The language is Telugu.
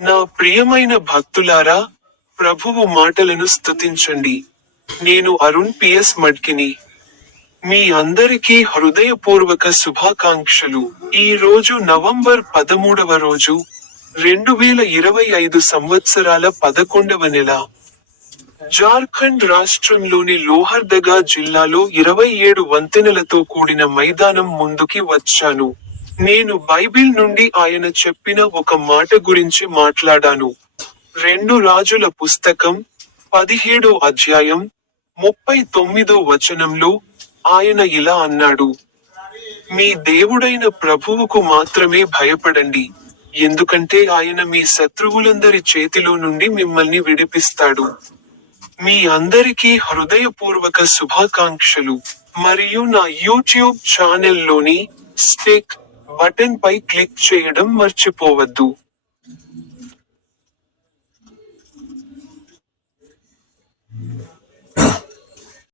నా ప్రియమైన భక్తులారా ప్రభువు మాటలను స్తుతించండి. నేను అరుణ్ పిఎస్ మడ్కిని. మీ అందరికీ హృదయపూర్వక శుభాకాంక్షలు. ఈ రోజు నవంబర్ పదమూడవ రోజు రెండు వేల ఇరవై ఐదు సంవత్సరాల పదకొండవ నెల. జార్ఖండ్ రాష్ట్రంలోని లోహర్దగా జిల్లాలో ఇరవై ఏడు వంతెనలతో కూడిన మైదానం ముందుకి వచ్చాను. నేను బైబిల్ నుండి ఆయన చెప్పిన ఒక మాట గురించి మాట్లాడాను. రెండు రాజుల పుస్తకం పదిహేడో అధ్యాయం ముప్పై తొమ్మిదో వచనంలో ఆయన ఇలా అన్నాడు. మీ దేవుడైన ప్రభువుకు మాత్రమే భయపడండి. ఎందుకంటే ఆయన మీ శత్రువులందరి చేతిలో నుండి మిమ్మల్ని విడిపిస్తాడు. మీ అందరికీ హృదయపూర్వక శుభాకాంక్షలు. మరియు నా యూట్యూబ్ ఛానల్లోని స్టేక్ బటన్ పై క్లిక్ చేయడం మర్చిపోవద్దు.